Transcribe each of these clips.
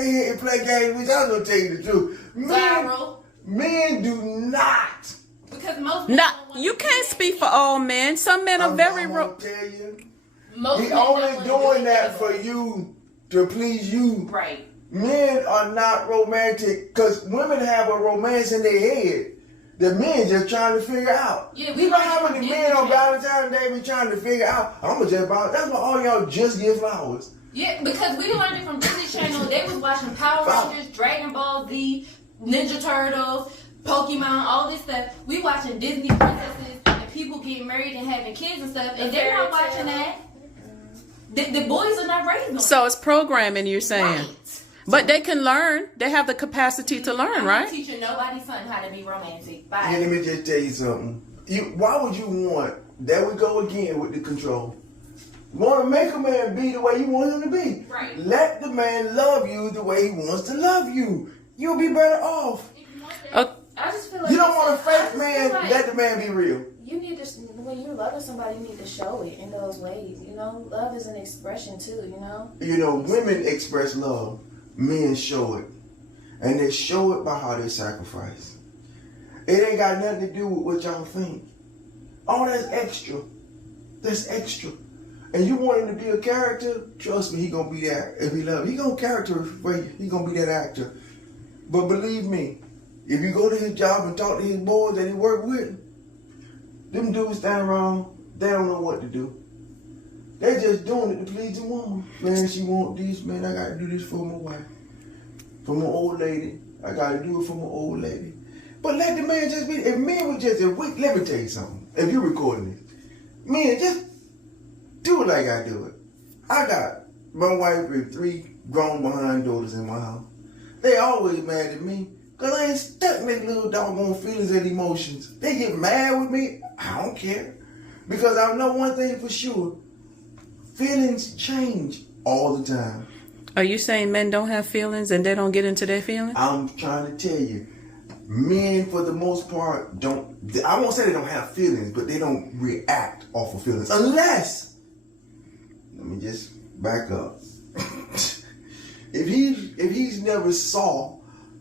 sit here and play games with you. I'm gonna tell you the truth. Men do not. Because most men you can't speak for all men. Some men are very. I'm gonna tell you. Most He only doing that for you to please you. Right. Men are not romantic because women have a romance in their head. The men just trying to figure out. Yeah, you know how many men on Valentine's Day be trying to figure out? I'm gonna just about. That's why all y'all just give flowers. Yeah, because we learned it from Disney Channel. They was watching Power Rangers, Dragon Ball Z, Ninja Turtles, Pokemon, all this stuff. We watching Disney princesses and people getting married and having kids and stuff, and they're not watching that. The boys are not raised on it. So it's programming, you're saying. Right. But they can learn. They have the capacity to learn, right? I'm not teaching nobody's son how to be romantic. Bye. Yeah, let me just tell you something. Why would you want, there we go again with the control. You want to make a man be the way you want him to be. Right. Let the man love you the way he wants to love you. You'll be better off. I just feel like You don't want a fake man, let the man be real. You need to, when you're loving somebody, you need to show it in those ways. You know, love is an expression too. You know. You know, women express love. Men show it. And they show it by how they sacrifice. It ain't got nothing to do with what y'all think. All that's extra. That's extra. And you want him to be a character, trust me, he gonna be that. If he love you, he gonna character for you. He gonna be that actor. But believe me, if you go to his job and talk to his boys that he work with, them dudes stand around, they don't know what to do. They just doing it to please the woman. Man, she want this, man, I gotta do this for my wife. For my old lady. I gotta do it for my old lady. But let the man just be, if men would just, let me tell you something. If you're recording this, men, just do it like I do it. I got my wife with 3 grown behind daughters in my house. They always mad at me because I ain't stuck in their little doggone feelings and emotions. They get mad with me. I don't care. Because I know one thing for sure. Feelings change all the time. Are you saying men don't have feelings and they don't get into their feelings? I'm trying to tell you. Men, for the most part, don't, I won't say they don't have feelings, but they don't react off of feelings. Unless, let me just back up. If he's never saw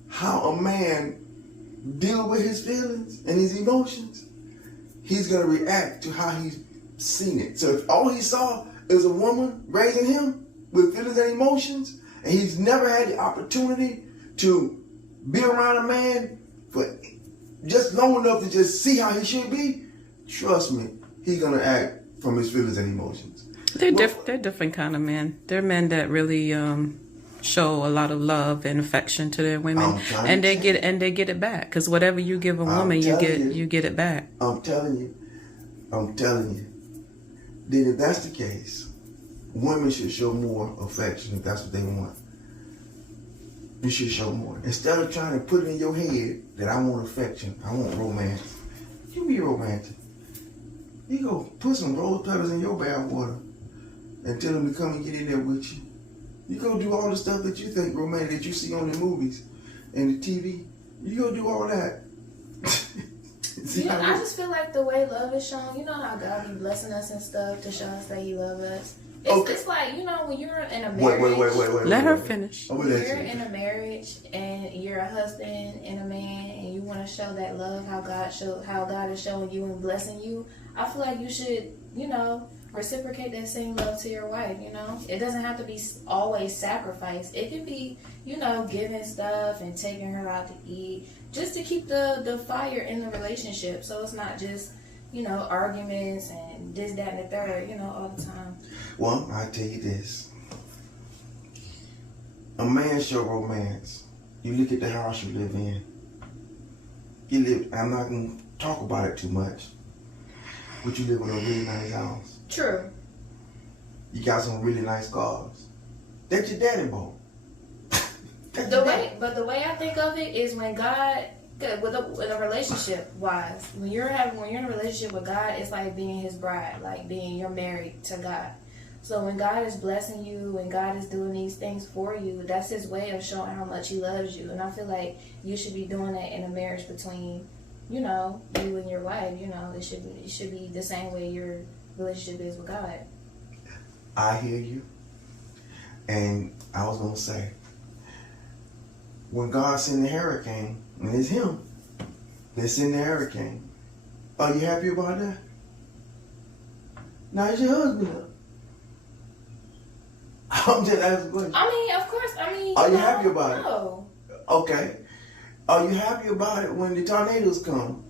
how a man deal with his feelings and his emotions, he's gonna react to how he's seen it. So if all he saw is a woman raising him with feelings and emotions, and he's never had the opportunity to be around a man for just long enough to just see how he should be, trust me, he's gonna act from his feelings and emotions. They're different kind of men. They're men that really show a lot of love and affection to their women, and they get it back. Because whatever you give a woman, you get it back. I'm telling you. Then if that's the case, women should show more affection if that's what they want. You should show more. Instead of trying to put it in your head that I want affection, I want romance. You be romantic. You go put some rose petals in your bath water and tell them to come and get in there with you. You go do all the stuff that you think romantic that you see on the movies and the TV. You go do all that. I just feel like the way love is shown, you know how God be blessing us and stuff to show us that He loves us. It's like, you know, when you're in a marriage. Wait. Let her finish. When you're in a marriage and you're a husband and a man and you want to show that love, how God is showing you and blessing you, I feel like you should, you know, reciprocate that same love to your wife, you know. It doesn't have to be always sacrifice. It can be, you know, giving stuff and taking her out to eat just to keep the fire in the relationship. So it's not just, you know, arguments and this, that, and the third, you know, all the time. Well, I'll tell you this. A man show romance. You look at the house you live in. I'm not going to talk about it too much, but you live in a really nice house. True. You got some really nice cars. That your daddy bought. The way I think of it is when God, with a relationship wise, when you're in a relationship with God, it's like being His bride, like you're married to God. So when God is blessing you and God is doing these things for you, that's His way of showing how much He loves you. And I feel like you should be doing that in a marriage between, you know, you and your wife. You know, it should be the same way your relationship is with God. I hear you. And I was going to say, when God send the hurricane, and it's him that send the hurricane, are you happy about that? Now it's your husband. I'm just asking a question. I mean, of course. I mean, Are you happy about it? No. Okay. Are you happy about it when the tornadoes come?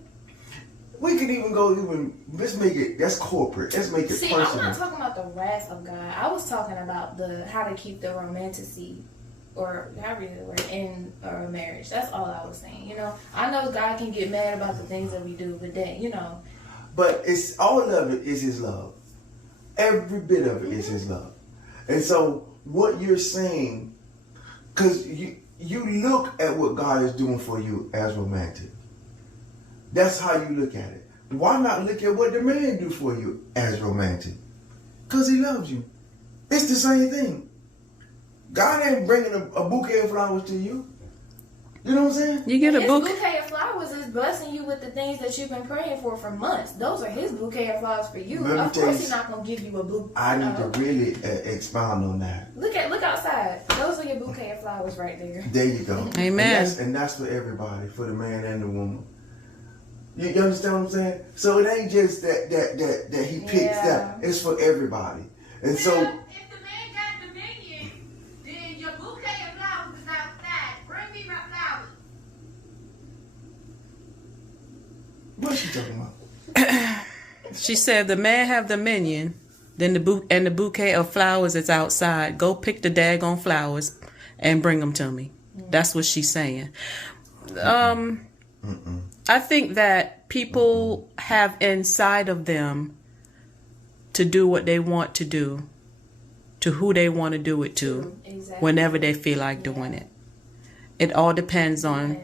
We could even let's make it, that's corporate. Let's make it See, personal. I'm not talking about the wrath of God. I was talking about how to keep the romanticy, or however you word, in a marriage. That's all I was saying. You know, I know God can get mad about the things that we do, but then, you know. But it's all of it is his love. Every bit of it is his love. And so what you're saying, because you look at what God is doing for you as romantic. That's how you look at it. Why not look at what the man do for you as romantic? Because he loves you. It's the same thing. God ain't bringing a bouquet of flowers to you. You know what I'm saying? You get a His bouquet. bouquet of flowers is blessing you with the things that you've been praying for months. Those are his bouquet of flowers for you. Let me Of tell course, you, he's not gonna give you a bouquet. I need to really expound on that. Look outside. Those are your bouquet of flowers right there. There you go. Amen. And that's for everybody, for the man and the woman. You understand what I'm saying? So it ain't just that he picks that. It's for everybody. And so If the man got dominion, then your bouquet of flowers is outside. Bring me my flowers. what's she talking about? She said the man have dominion, then the bouquet of flowers is outside. Go pick the daggone flowers and bring them to me. That's what she's saying. I think that people have inside of them to do what they want to do, to who they want to do it to, Exactly. whenever they feel like doing it. It all depends on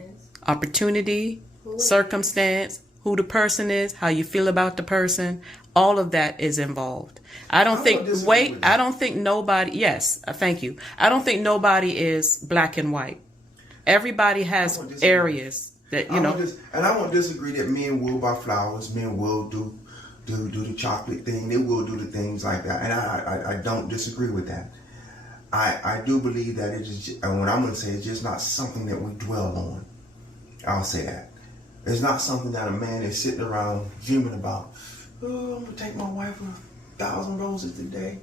opportunity, circumstance, who the person is, how you feel about the person. All of that is involved. I don't think nobody, yes, thank you. I don't think nobody is black and white. Everybody has areas that, you know. And I won't disagree that men will buy flowers, men will do the chocolate thing, they will do the things like that. And I don't disagree with that. I do believe that it is, and what I'm going to say, it's just not something that we dwell on. I'll say that. It's not something that a man is sitting around dreaming about. Oh, I'm going to take my wife 1,000 roses today.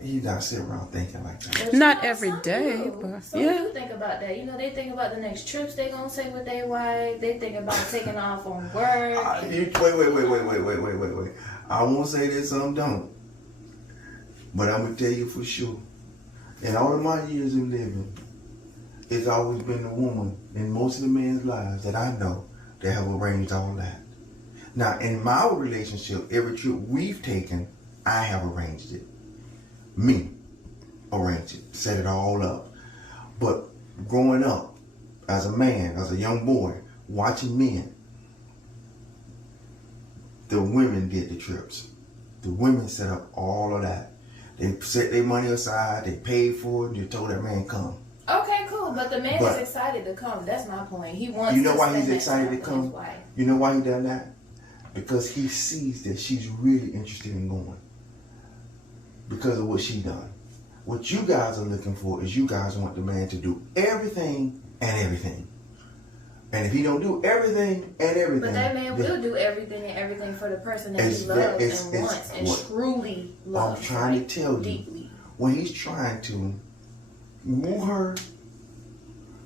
He's not sitting around thinking like that. Not every day, but Some yeah. do think about that. You know, they think about the next trips they gonna take with their wife. They think about taking off on work. Wait. I won't say that some don't. But I'm going to tell you for sure. In all of my years of living, it's always been the woman in most of the men's lives that I know that have arranged all that. Now, in my relationship, every trip we've taken, I have arranged it. Me arranged it, set it all up. But growing up as a man, as a young boy, watching men, the women did the trips. The women set up all of that. They set their money aside, they paid for it, and they told that man come. Okay, cool. But the man But- is excited to come. That's my point. He wants. You know to why spend he's that excited time to with come? his wife. You know why he done that? Because he sees that she's really interested in going. Because of what she done. What you guys are looking for is you guys want the man to do everything and everything. And if he don't do everything and everything, But that man then will do everything and everything for the person that It's he ve- loves it's- and it's wants and what truly loves. I'm trying to like, tell you, deeply. when he's trying to woo her,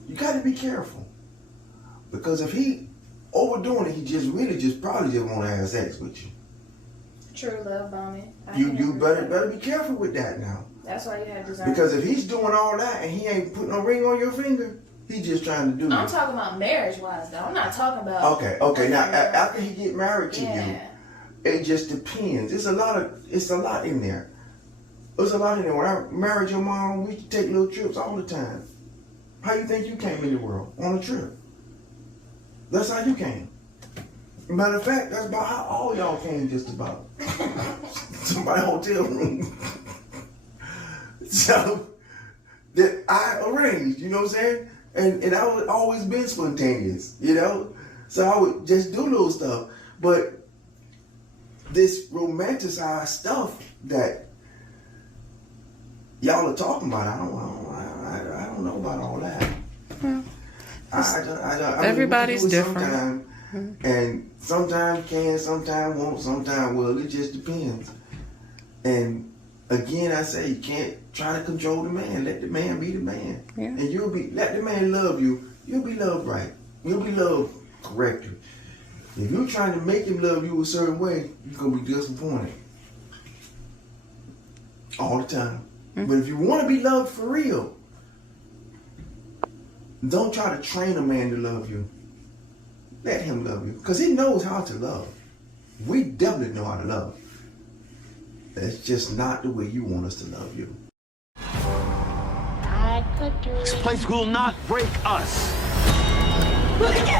you got to be careful. Because if he overdoing it, he probably just want to have sex with you. True love bombing. I You can you agree better with that. better be careful with that now. That's why you have desire. Because if he's doing all that and he ain't putting a ring on your finger, he's just trying to do I'm it. talking about marriage wise though. I'm not talking about. Okay. Now after he get married to you, Yeah. it just depends. It's a lot in there. There's a lot in there. When I married your mom, we used to take little trips all the time. How you think you came in the world? On a trip. That's how you came. Matter of fact, that's about how all y'all came, just about. Somebody's hotel room. So that I arranged, you know what I'm saying? And I would always been spontaneous, you know? So I would just do little stuff. But this romanticized stuff that y'all are talking about, I don't know about all that. I mean, Everybody's we can do it different. sometime, and sometimes can, sometimes won't, sometimes will. It just depends. And again, I say you can't try to control the man. Let the man be the man, Yeah. and let the man love you. You'll be loved right. You'll be loved correctly. If you're trying to make him love you a certain way, you're gonna be disappointed all the time. But if you want to be loved for real, don't try to train a man to love you. Let him love you, because he knows how to love. We definitely know how to love. That's just not the way you want us to love you. This place will not break us. Look at you!